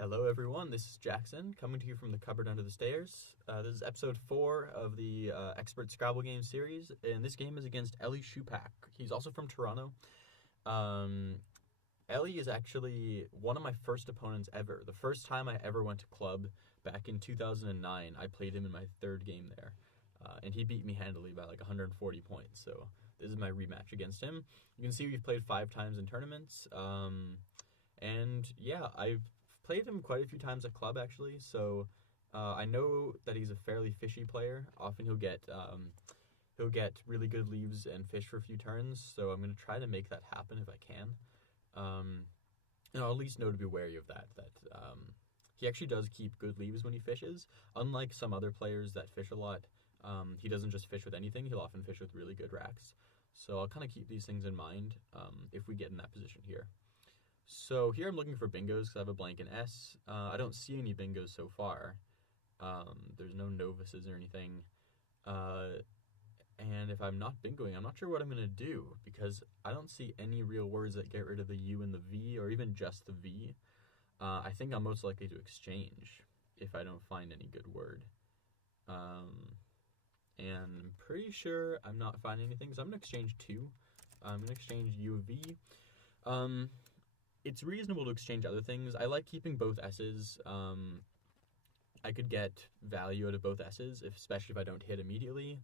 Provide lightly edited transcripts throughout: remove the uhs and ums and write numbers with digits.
Hello, everyone. This is Jackson coming to you from the cupboard under the stairs. This is episode 4 of the Expert Scrabble game series, and this game is against Eli Shupak. He's also from Toronto. Eli is actually one of my first opponents ever. The first time I ever went to club back in 2009, I played him in my third game there, and he beat me handily by like 140 points. So this is my rematch against him. You can see we've played 5 times in tournaments, and yeah, I've played him quite a few times at club actually, so I know that he's a fairly fishy player. Often he'll get really good leaves and fish for a few turns, so I'm going to try to make that happen if I can. I'll at least know to be wary of that he actually does keep good leaves when he fishes. Unlike some other players that fish a lot, he doesn't just fish with anything, he'll often fish with really good racks. So I'll kind of keep these things in mind if we get in that position here. So here I'm looking for bingos because I have a blank in S. I don't see any bingos so far. There's no novices or anything. And if I'm not bingoing, I'm not sure what I'm going to do because I don't see any real words that get rid of the U and the V or even just the V. I think I'm most likely to exchange if I don't find any good word. And I'm pretty sure I'm not finding anything, so I'm going to exchange 2. I'm going to exchange U of V. It's reasonable to exchange other things. I like keeping both S's. I could get value out of both S's, especially if I don't hit immediately.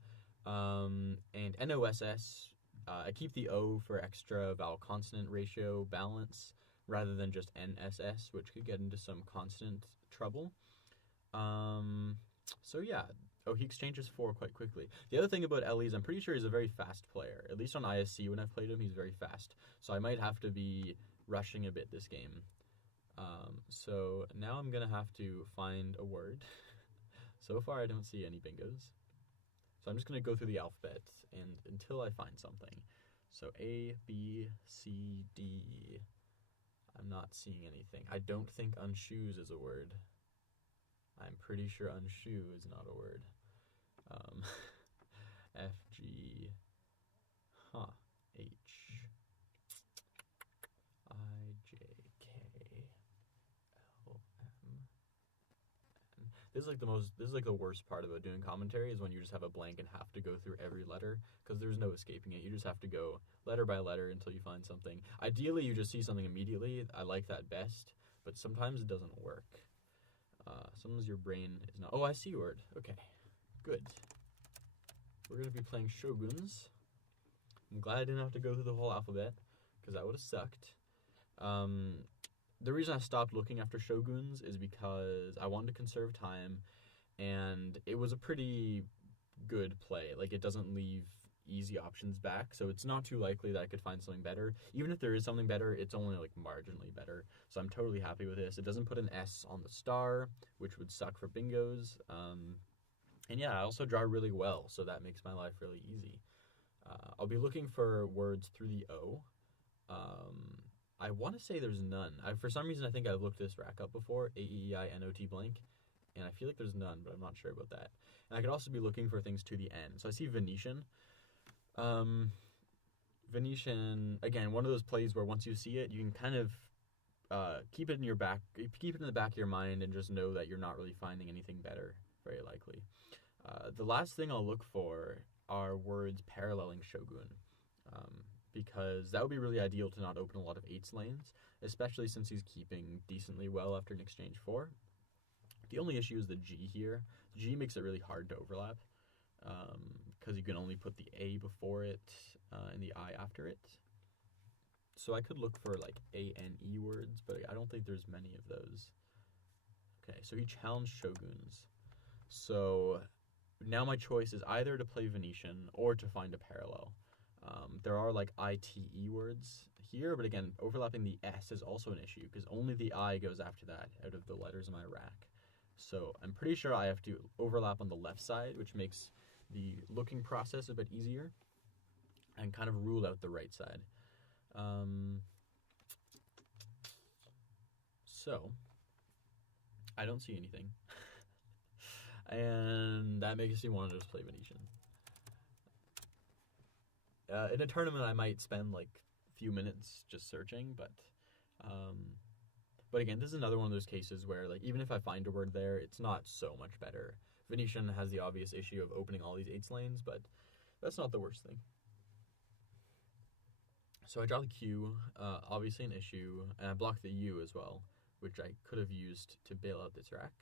And NOSS, I keep the O for extra vowel consonant ratio balance rather than just NSS, which could get into some consonant trouble. So yeah. Oh, he exchanges 4 quite quickly. The other thing about Eli is I'm pretty sure he's a very fast player. At least on ISC when I've played him, he's very fast. So I might have to be rushing a bit this game. So now I'm going to have to find a word. So far I don't see any bingos. So I'm just going to go through the alphabet and until I find something. So A, B, C, D. I'm not seeing anything. I don't think unshoes is a word. I'm pretty sure unshoe is not a word. F, G, H, I, J, K, L, M, N. This is like the worst part about doing commentary is when you just have a blank and have to go through every letter because there's no escaping it. You just have to go letter by letter until you find something. Ideally, you just see something immediately. I like that best, but sometimes it doesn't work. Sometimes your brain is not... Oh, I see a word. Okay, good. We're going to be playing Shoguns. I'm glad I didn't have to go through the whole alphabet because that would have sucked. The reason I stopped looking after Shoguns is because I wanted to conserve time, and it was a pretty good play. Like, it doesn't leave easy options back, so it's not too likely that I could find something better. Even if there is something better, it's only like marginally better, so I'm totally happy with this. It doesn't put an S on the star, which would suck for bingos. And yeah, I also draw really well, so that makes my life really easy. I'll be looking for words through the O. I want to say there's none. For some reason, I think I've looked this rack up before, AEEINOT blank, and I feel like there's none, but I'm not sure about that. And I could also be looking for things to the N. So I see Venetian. Venetian, again, one of those plays where once you see it, you can kind of keep it in the back of your mind and just know that you're not really finding anything better, very likely. The last thing I'll look for are words paralleling Shogun, because that would be really ideal to not open a lot of 8s lanes, especially since he's keeping decently well after an exchange 4. The only issue is the G here. G makes it really hard to overlap, because you can only put the A before it and the I after it. So I could look for like A-N-E words, but I don't think there's many of those. Okay, so he challenged Shoguns. So now my choice is either to play Venetian or to find a parallel. There are like I-T-E words here, but again, overlapping the S is also an issue because only the I goes after that out of the letters in my rack. So I'm pretty sure I have to overlap on the left side, which makes the looking process a bit easier, and kind of rule out the right side. So I don't see anything. And that makes me want to just play Venetian. In a tournament, I might spend like a few minutes just searching, but But again, this is another one of those cases where, like, even if I find a word there, it's not so much better. Venetian has the obvious issue of opening all these 8s lanes, but that's not the worst thing. So I draw the Q, obviously an issue, and I block the U as well, which I could have used to bail out this rack.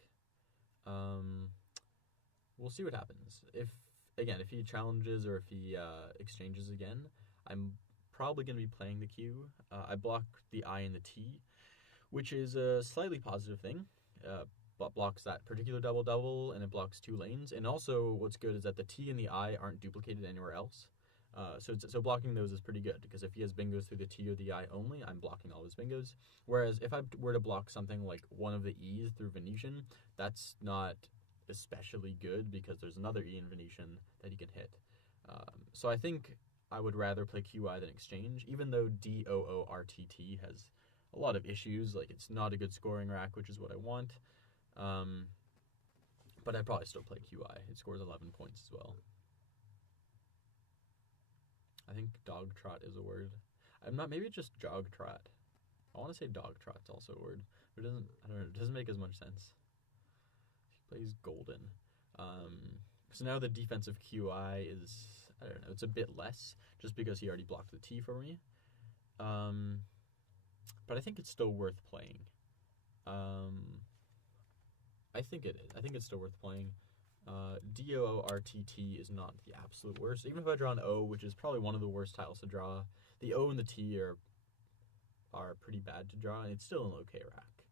We'll see what happens. If he challenges or if he exchanges again, I'm probably going to be playing the Q. I block the I and the T, which is a slightly positive thing. But blocks that particular double-double, and it blocks 2 lanes. And also, what's good is that the T and the I aren't duplicated anywhere else. So blocking those is pretty good, because if he has bingos through the T or the I only, I'm blocking all his bingos. Whereas if I were to block something like one of the E's through Venetian, that's not especially good, because there's another E in Venetian that he can hit. So I think I would rather play QI than exchange, even though DOORTT has a lot of issues. Like, it's not a good scoring rack, which is what I want. But I'd probably still play QI. It scores 11 points as well. I think dog trot is a word. I'm not. Maybe it's just jog trot. I want to say dog trot's also a word, but it doesn't. I don't know. It doesn't make as much sense. He plays golden. So now the defensive QI is, I don't know. It's a bit less, just because he already blocked the T for me. But I think it's still worth playing. I think it is. I think it's still worth playing. DOORTT is not the absolute worst. Even if I draw an O, which is probably one of the worst tiles to draw, the O and the T are pretty bad to draw, and it's still an okay rack.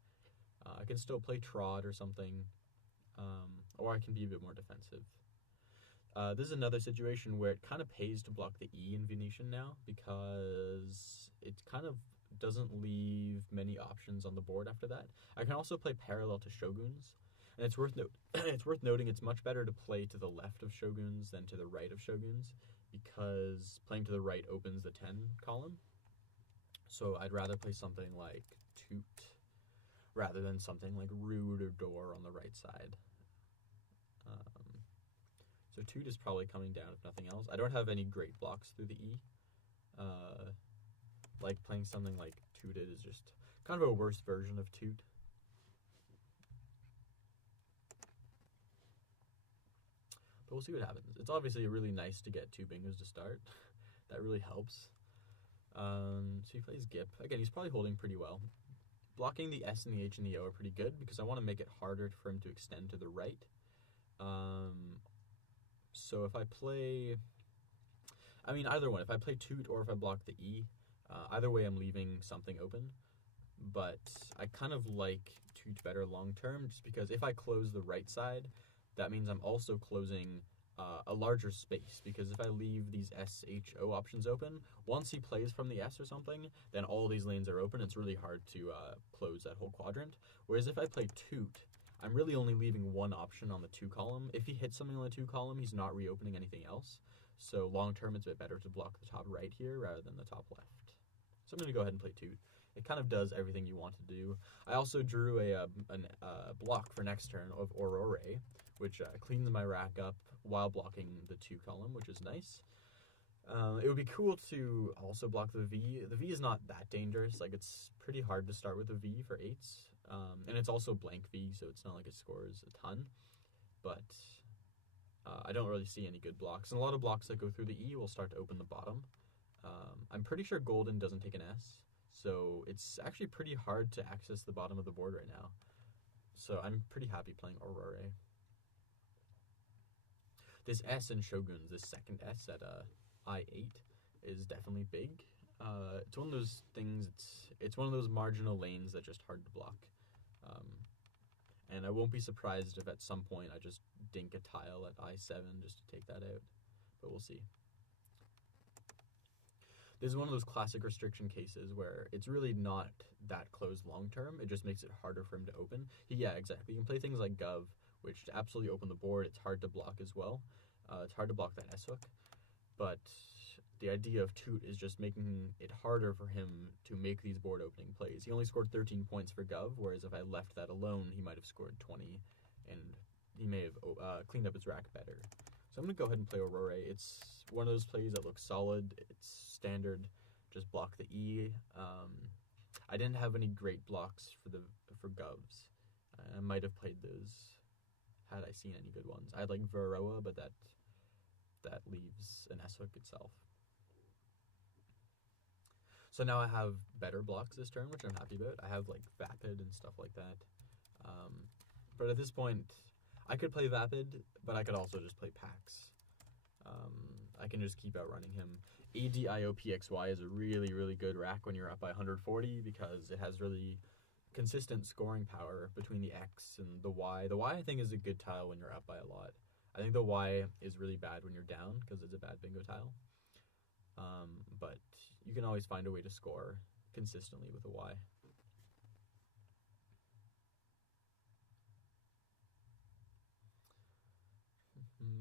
I can still play Trot or something, or I can be a bit more defensive. This is another situation where it kind of pays to block the E in Venetian now, because it kind of doesn't leave many options on the board after that. I can also play parallel to Shoguns, and it's worth noting it's much better to play to the left of Shoguns than to the right of Shoguns, because playing to the right opens the 10 column. So I'd rather play something like Toot rather than something like Rude or Door on the right side. So Toot is probably coming down if nothing else. I don't have any great blocks through the E. Like playing something like Tooted is just kind of a worse version of Toot. But we'll see what happens. It's obviously really nice to get 2 bingos to start. That really helps. So he plays Gip. Again, he's probably holding pretty well. Blocking the S and the H and the O are pretty good, because I want to make it harder for him to extend to the right. So if I play... I mean, either one. If I play Toot or if I block the E, either way I'm leaving something open. But I kind of like Toot better long term, just because if I close the right side, that means I'm also closing a larger space, because if I leave these S, H, O options open, once he plays from the S or something, then all these lanes are open. It's really hard to close that whole quadrant. Whereas if I play Toot, I'm really only leaving one option on the 2 column. If he hits something on the 2 column, he's not reopening anything else. So long term, it's a bit better to block the top right here rather than the top left. So I'm going to go ahead and play Toot. It kind of does everything you want to do. I also drew a block for next turn of Aurore, which cleans my rack up while blocking the 2 column, which is nice. It would be cool to also block the V. The V is not that dangerous. Like, it's pretty hard to start with a V for 8s. And it's also blank V, so it's not like it scores a ton. But I don't really see any good blocks. And a lot of blocks that go through the E will start to open the bottom. I'm pretty sure Golden doesn't take an S. So it's actually pretty hard to access the bottom of the board right now. So I'm pretty happy playing Aurore. This S in Shoguns, this second S at I8 is definitely big. It's one of those things, it's one of those marginal lanes that's just hard to block. And I won't be surprised if at some point I just dink a tile at I7 just to take that out. But we'll see. This is one of those classic restriction cases where it's really not that closed long term. It just makes it harder for him to open. Yeah, exactly. You can play things like Gov, which to absolutely open the board, it's hard to block as well. It's hard to block that S hook. But the idea of Toot is just making it harder for him to make these board opening plays. He only scored 13 points for Gov, whereas if I left that alone, he might have scored 20, and he may have cleaned up his rack better. So I'm going to go ahead and play Aurore. It's one of those plays that looks solid. It's standard. Just block the E. I didn't have any great blocks for govs. I might have played those had I seen any good ones. I had like Varroa, but that leaves an S hook itself. So now I have better blocks this turn, which I'm happy about. I have like Vapid and stuff like that. But at this point, I could play Vapid, but I could also just play Pax. I can just keep outrunning him. ADIOPXY is a really, really good rack when you're up by 140 because it has really consistent scoring power between the X and the Y. The Y, I think, is a good tile when you're up by a lot. I think the Y is really bad when you're down because it's a bad bingo tile. But you can always find a way to score consistently with a Y.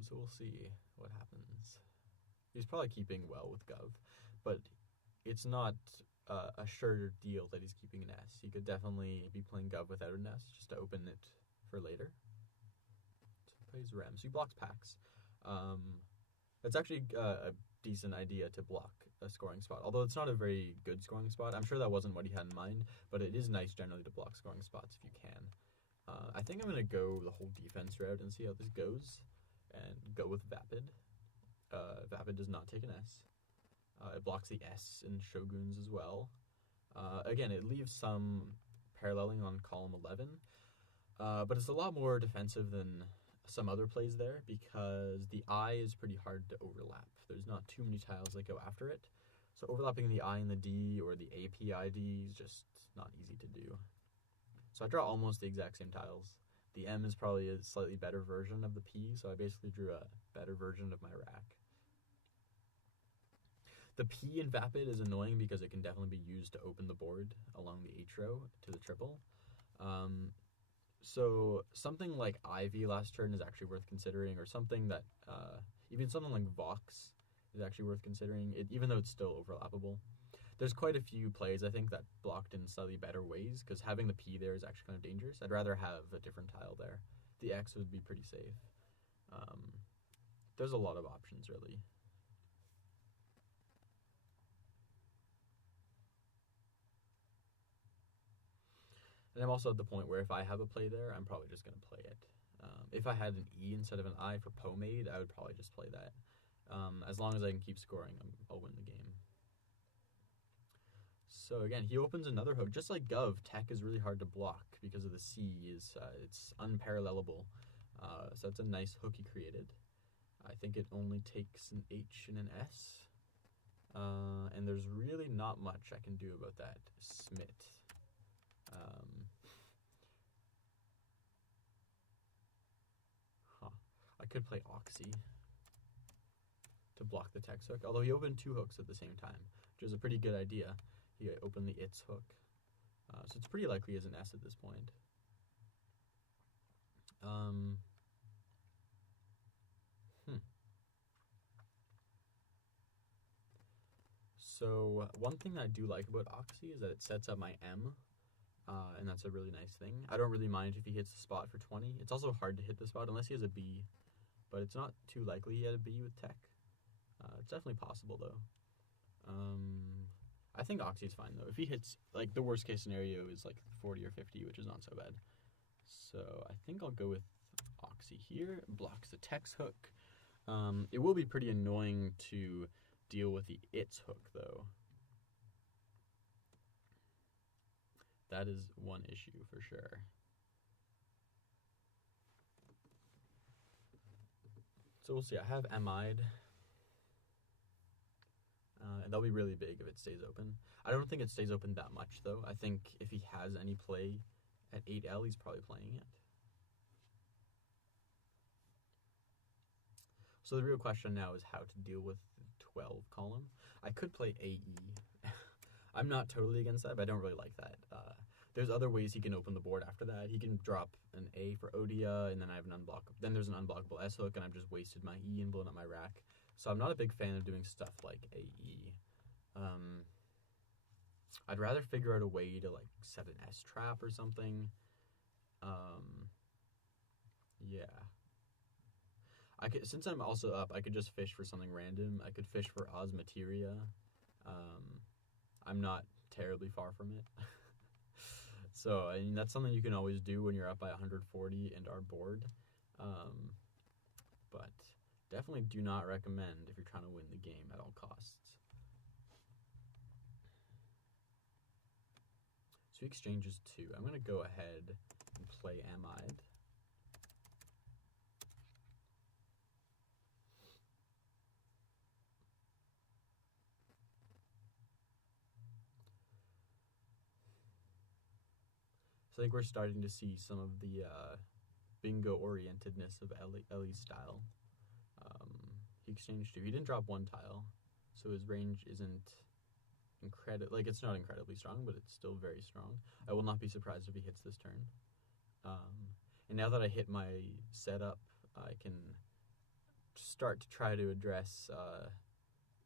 So we'll see what happens. He's probably keeping well with Gov, but it's not a sure deal that he's keeping an S. He could definitely be playing Gov without an S just to open it for later. So he plays Rem. So he blocks Pax. It's actually a decent idea to block a scoring spot, although it's not a very good scoring spot. I'm sure that wasn't what he had in mind, but it is nice generally to block scoring spots if you can. I think I'm going to go the whole defense route and see how this goes, and go with Vapid. Vapid does not take an S. It blocks the S in Shoguns as well. Again, it leaves some paralleling on column 11, but it's a lot more defensive than some other plays there because the I is pretty hard to overlap. There's not too many tiles that go after it. So overlapping the I and the D or the APID is just not easy to do. So I draw almost the exact same tiles. The M is probably a slightly better version of the P, so I basically drew a better version of my rack. The P in Vapid is annoying because it can definitely be used to open the board along the H row to the triple. So something like Ivy last turn is actually worth considering, or something that, even something like Vox is actually worth considering, even though it's still overlappable. There's quite a few plays, I think, that blocked in slightly better ways, because having the P there is actually kind of dangerous. I'd rather have a different tile there. The X would be pretty safe. There's a lot of options, really. And I'm also at the point where if I have a play there, I'm probably just going to play it. If I had an E instead of an I for Pomade, I would probably just play that. As long as I can keep scoring, I'll win the game. So again, he opens another hook. Just like Gov, Tech is really hard to block because of the C. It's unparallelable. So that's a nice hook he created. I think it only takes an H and an S. And there's really not much I can do about that. Smit. I could play Oxy to block the text hook, although he opened two hooks at the same time, which is a pretty good idea. He opened the It's hook, so it's pretty likely as an S at this point. So one thing I do like about Oxy is that it sets up my M, and that's a really nice thing. I don't really mind if he hits the spot for 20. It's also hard to hit the spot unless he has a B, but it's not too likely he had a B with Tech. It's definitely possible, though. I think Oxy's fine, though. If he hits, like, the worst case scenario is, like, 40 or 50, which is not so bad. So I think I'll go with Oxy here. Blocks the Tech's hook. It will be pretty annoying to deal with the It's hook, though. That is one issue for sure. So we'll see. I have Amide. And that'll be really big if it stays open. I don't think it stays open that much, though. I think if he has any play at 8L, he's probably playing it. So the real question now is how to deal with the 12 column. I could play AE. I'm not totally against that, but I don't really like that. There's other ways he can open the board after that. He can drop an A for Odia, and then I have an unblockable. Then there's an unblockable S hook, and I've just wasted my E and blown up my rack. So I'm not a big fan of doing stuff like AE. I'd rather figure out a way to like set an S trap or something. Yeah. Since I'm also up, I could just fish for something random. I could fish for Osmateria. I'm not terribly far from it. So, I mean, that's something you can always do when you're up by 140 and are bored. But definitely do not recommend if you're trying to win the game at all costs. So he exchanges 2. I'm going to go ahead and play Amide. So I think we're starting to see some of the bingo-orientedness of Eli's style. He exchanged 2. He didn't drop 1 tile, so his range isn't it's not incredibly strong, but it's still very strong. I will not be surprised if he hits this turn. And now that I hit my setup, I can start to try to address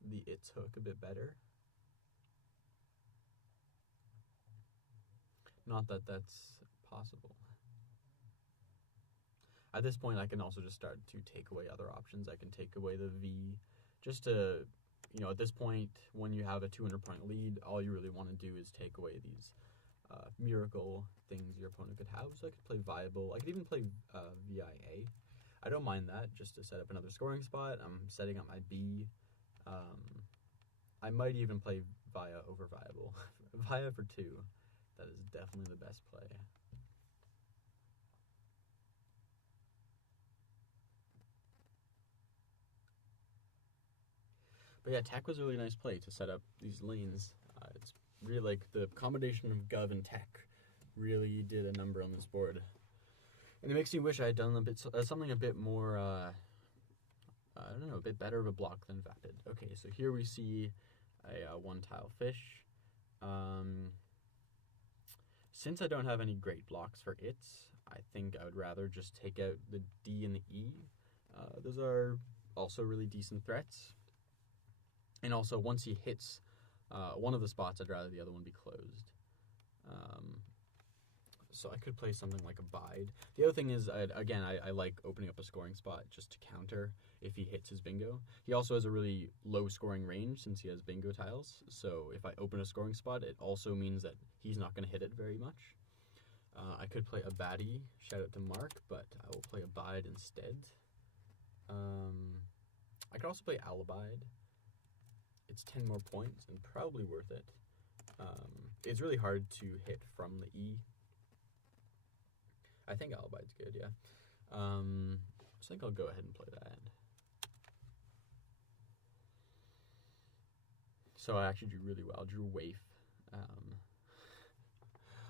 the its hook a bit better. Not that that's possible. At this point, I can also just start to take away other options. I can take away the V, just to, at this point, when you have a 200-point lead, all you really want to do is take away these miracle things your opponent could have. So I could play Viable. I could even play VIA. I don't mind that, just to set up another scoring spot. I'm setting up my B. I might even play Via over Viable. Via for 2. That is definitely the best play. But yeah, Tech was a really nice play to set up these lanes. It's really like the combination of Gov and Tech really did a number on this board. And it makes me wish I had done something a bit more, I don't know, a bit better of a block than Vapid. Okay, so here we see a 1-tile fish. Since I don't have any great blocks for its, I think I would rather just take out the D and the E. Those are also really decent threats. And also, once he hits one of the spots, I'd rather the other one be closed. So I could play something like Abide. The other thing is, I like opening up a scoring spot just to counter if he hits his bingo. He also has a really low scoring range since he has bingo tiles. So if I open a scoring spot, it also means that he's not going to hit it very much. I could play Abadi, shout out to Mark, but I will play Abide instead. I could also play Alibide. It's 10 more points and probably worth it. It's really hard to hit from the E. I think Alibide's good, yeah. So I think I'll go ahead and play that. So I actually drew really well. I drew Waif.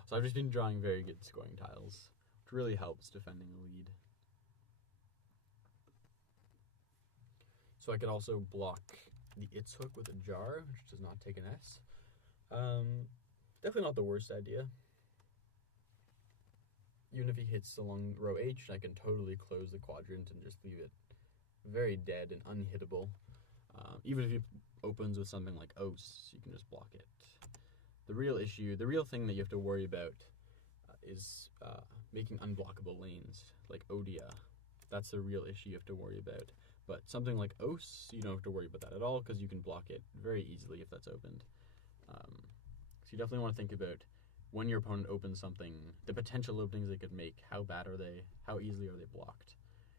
So I've just been drawing very good scoring tiles, which really helps defending a lead. So I could also block the its hook with a jar, which does not take an S. Definitely not the worst idea. Even if he hits along row H, I can totally close the quadrant and just leave it very dead and unhittable. Even if he opens with something like Os, you can just block it. The real thing that you have to worry about is making unblockable lanes, like Odia. That's the real issue you have to worry about. But something like Os, you don't have to worry about that at all because you can block it very easily if that's opened. So you definitely want to think about when your opponent opens something, the potential openings they could make, how bad are they, how easily are they blocked.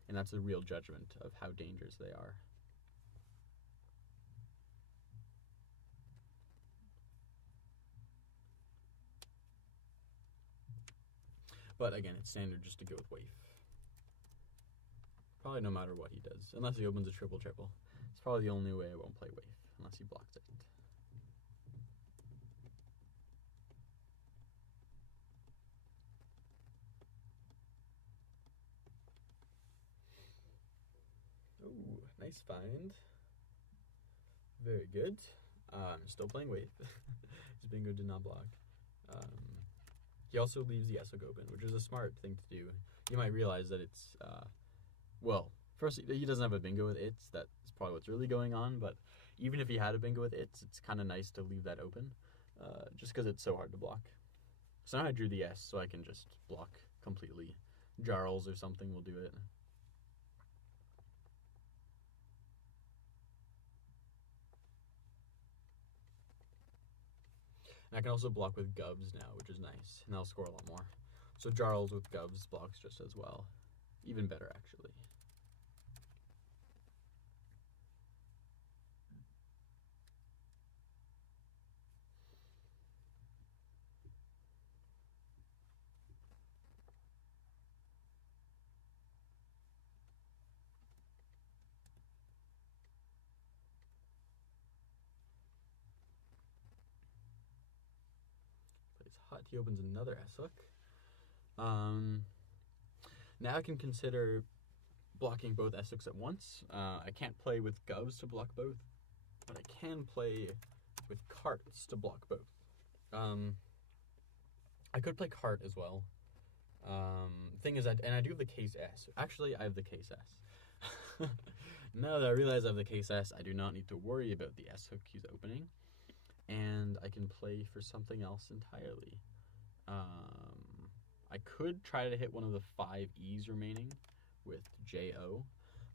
And that's the real judgment of how dangerous they are. But again, it's standard just to go with Waif. Probably no matter what he does, unless he opens a triple-triple. It's probably the only way I won't play Waif, unless he blocks it. Ooh, nice find. Very good. Still playing Waif. His bingo did not block. He also leaves the S-hook open, which is a smart thing to do. You might realize that it's, well, first, he doesn't have a bingo with its. That's probably what's really going on, but even if he had a bingo with its, it's kind of nice to leave that open, just because it's so hard to block. So now I drew the S, so I can just block completely. Jarls or something will do it. And I can also block with Govs now, which is nice, and I'll score a lot more. So Jarls with Govs blocks just as well. Even better, actually. Plays hut. He opens another S-hook. Now I can consider blocking both S-hooks at once. I can't play with Govs to block both, but I can play with carts to block both. I could play cart as well. Thing is that, and I do have the case S. Actually, I have the case S. Now that I realize I have the case S, I do not need to worry about the S hook he's opening, and I can play for something else entirely. I could try to hit one of the 5 E's remaining with J-O.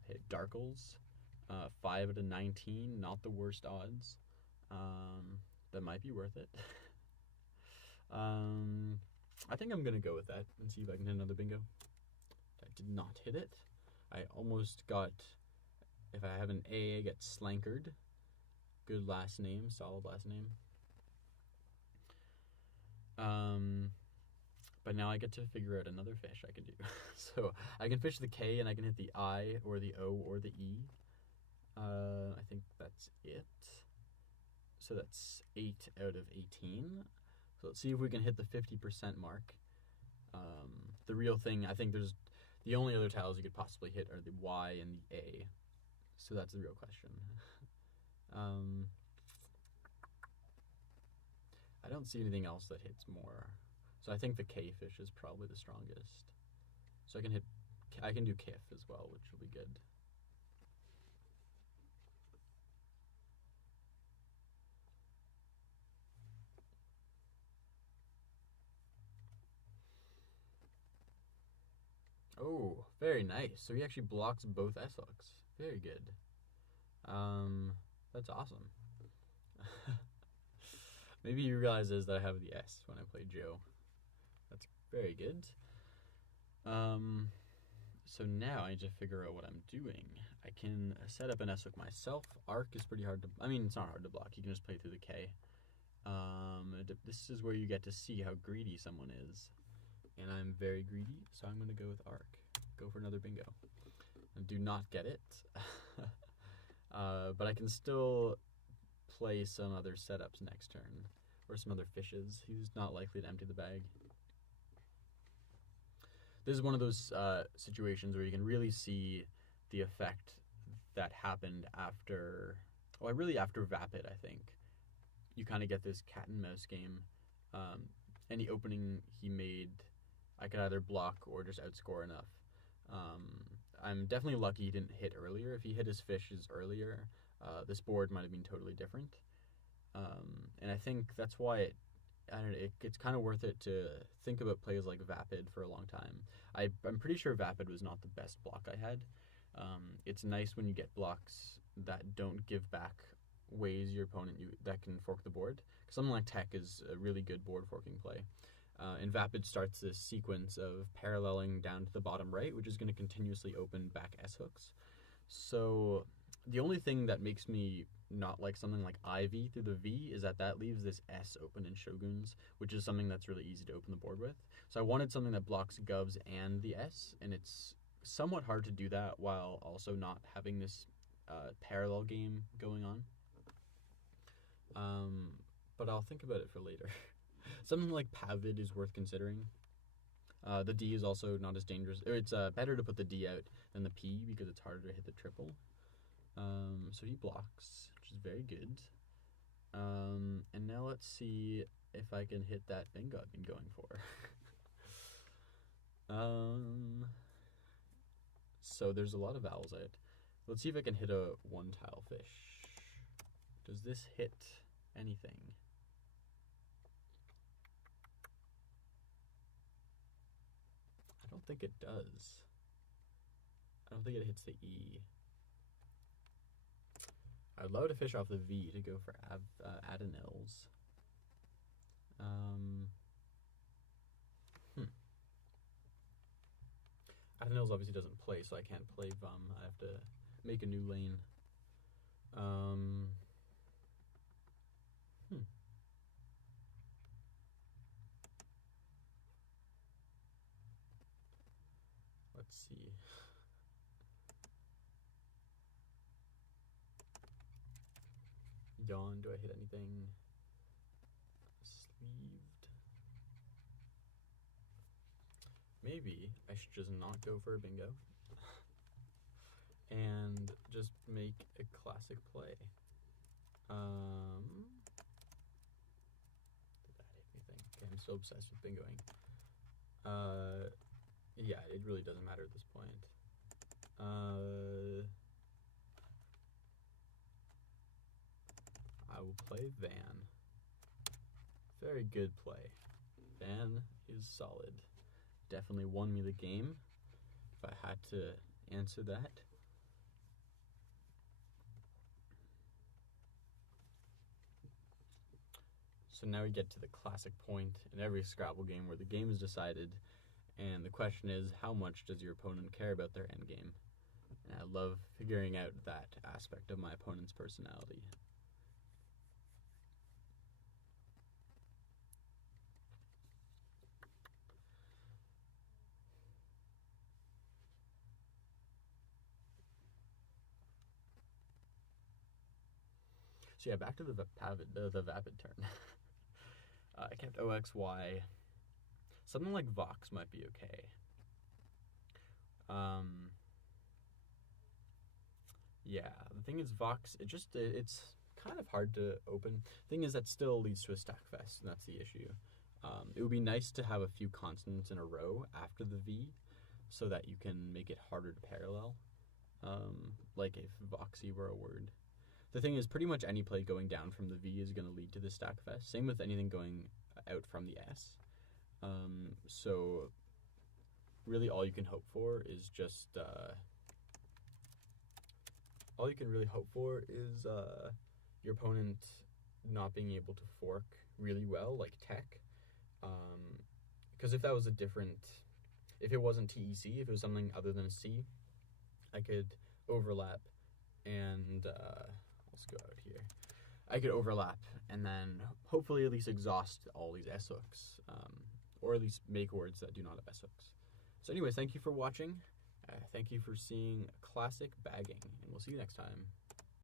Hit Darkles. 5 out of 19, not the worst odds. That might be worth it. I think I'm going to go with that and see if I can hit another bingo. I did not hit it. I almost got, if I have an A, I get Slankered. Good last name, solid last name. But now I get to figure out another fish I can do. So I can fish the K and I can hit the I or the O or the E. I think that's it. So that's 8 out of 18. So let's see if we can hit the 50% mark. The real thing, I think there's the only other tiles you could possibly hit are the Y and the A. So that's the real question. I don't see anything else that hits more. So I think the K fish is probably the strongest. So I can do Kif as well, which will be good. Oh, very nice. So he actually blocks both S hooks. Very good. That's awesome. Maybe he realizes that I have the S when I play Joe. That's very good. So now I need to figure out what I'm doing. I can set up an S hook myself. Arc is pretty hard to, I mean, it's not hard to block. You can just play through the K. This is where you get to see how greedy someone is. And I'm very greedy, so I'm going to go with Arc. Go for another bingo. And do not get it. But I can still play some other setups next turn. Or some other fishes. He's not likely to empty the bag. This is one of those situations where you can really see the effect that happened after, well, really after Vapid, I think. You kind of get this cat and mouse game. Any opening he made, I could either block or just outscore enough. I'm definitely lucky he didn't hit earlier. If he hit his fishes earlier, this board might have been totally different. And I think that's why it's kind of worth it to think about plays like Vapid for a long time. I'm pretty sure Vapid was not the best block I had. It's nice when you get blocks that don't give back ways your opponent that can fork the board. Something like Tech is a really good board forking play. And Vapid starts this sequence of paralleling down to the bottom right, which is going to continuously open back S hooks. So the only thing that makes me not like something like Ivy through the V is that leaves this S open in Shoguns, which is something that's really easy to open the board with. So I wanted something that blocks Govs and the S, and it's somewhat hard to do that while also not having this parallel game going on. But I'll think about it for later. Something like Pavid is worth considering. The D is also not as dangerous. It's better to put the D out than the P because it's harder to hit the triple. So he blocks, which is very good. And now let's see if I can hit that bingo I've been going for. So there's a lot of vowels out. Let's see if I can hit a one-tile fish. Does this hit anything? I don't think it does. I don't think it hits the E. I'd love to fish off the V to go for Adenils. Adenils obviously doesn't play, so I can't play Vum. I have to make a new lane. Let's see. Yawn, do I hit anything? Sleeved. Maybe I should just not go for a bingo and just make a classic play. Did that hit anything? Okay, I'm so obsessed with bingoing. Yeah, it really doesn't matter at this point. I will play Van. Very good play. Van is solid. Definitely won me the game if I had to answer that. So now we get to the classic point in every Scrabble game where the game is decided, and the question is, how much does your opponent care about their endgame? And I love figuring out that aspect of my opponent's personality. So yeah, back to the Vapid turn. I kept OXY. Something like Vox might be okay. Yeah, the thing is Vox, it's kind of hard to open. Thing is that still leads to a stack fest, and that's the issue. It would be nice to have a few consonants in a row after the V so that you can make it harder to parallel. Like if Voxy were a word. The thing is, pretty much any play going down from the V is going to lead to the stack fest. Same with anything going out from the S. So really all you can hope for is just all you can really hope for is your opponent not being able to fork really well, like tech. Because if that was if it wasn't TEC, if it was something other than a C, I could overlap and let's go out here. I could overlap and then hopefully at least exhaust all these S hooks, or at least make words that do not have S hooks. So anyways, thank you for watching. Thank you for seeing classic bagging, and we'll see you next time.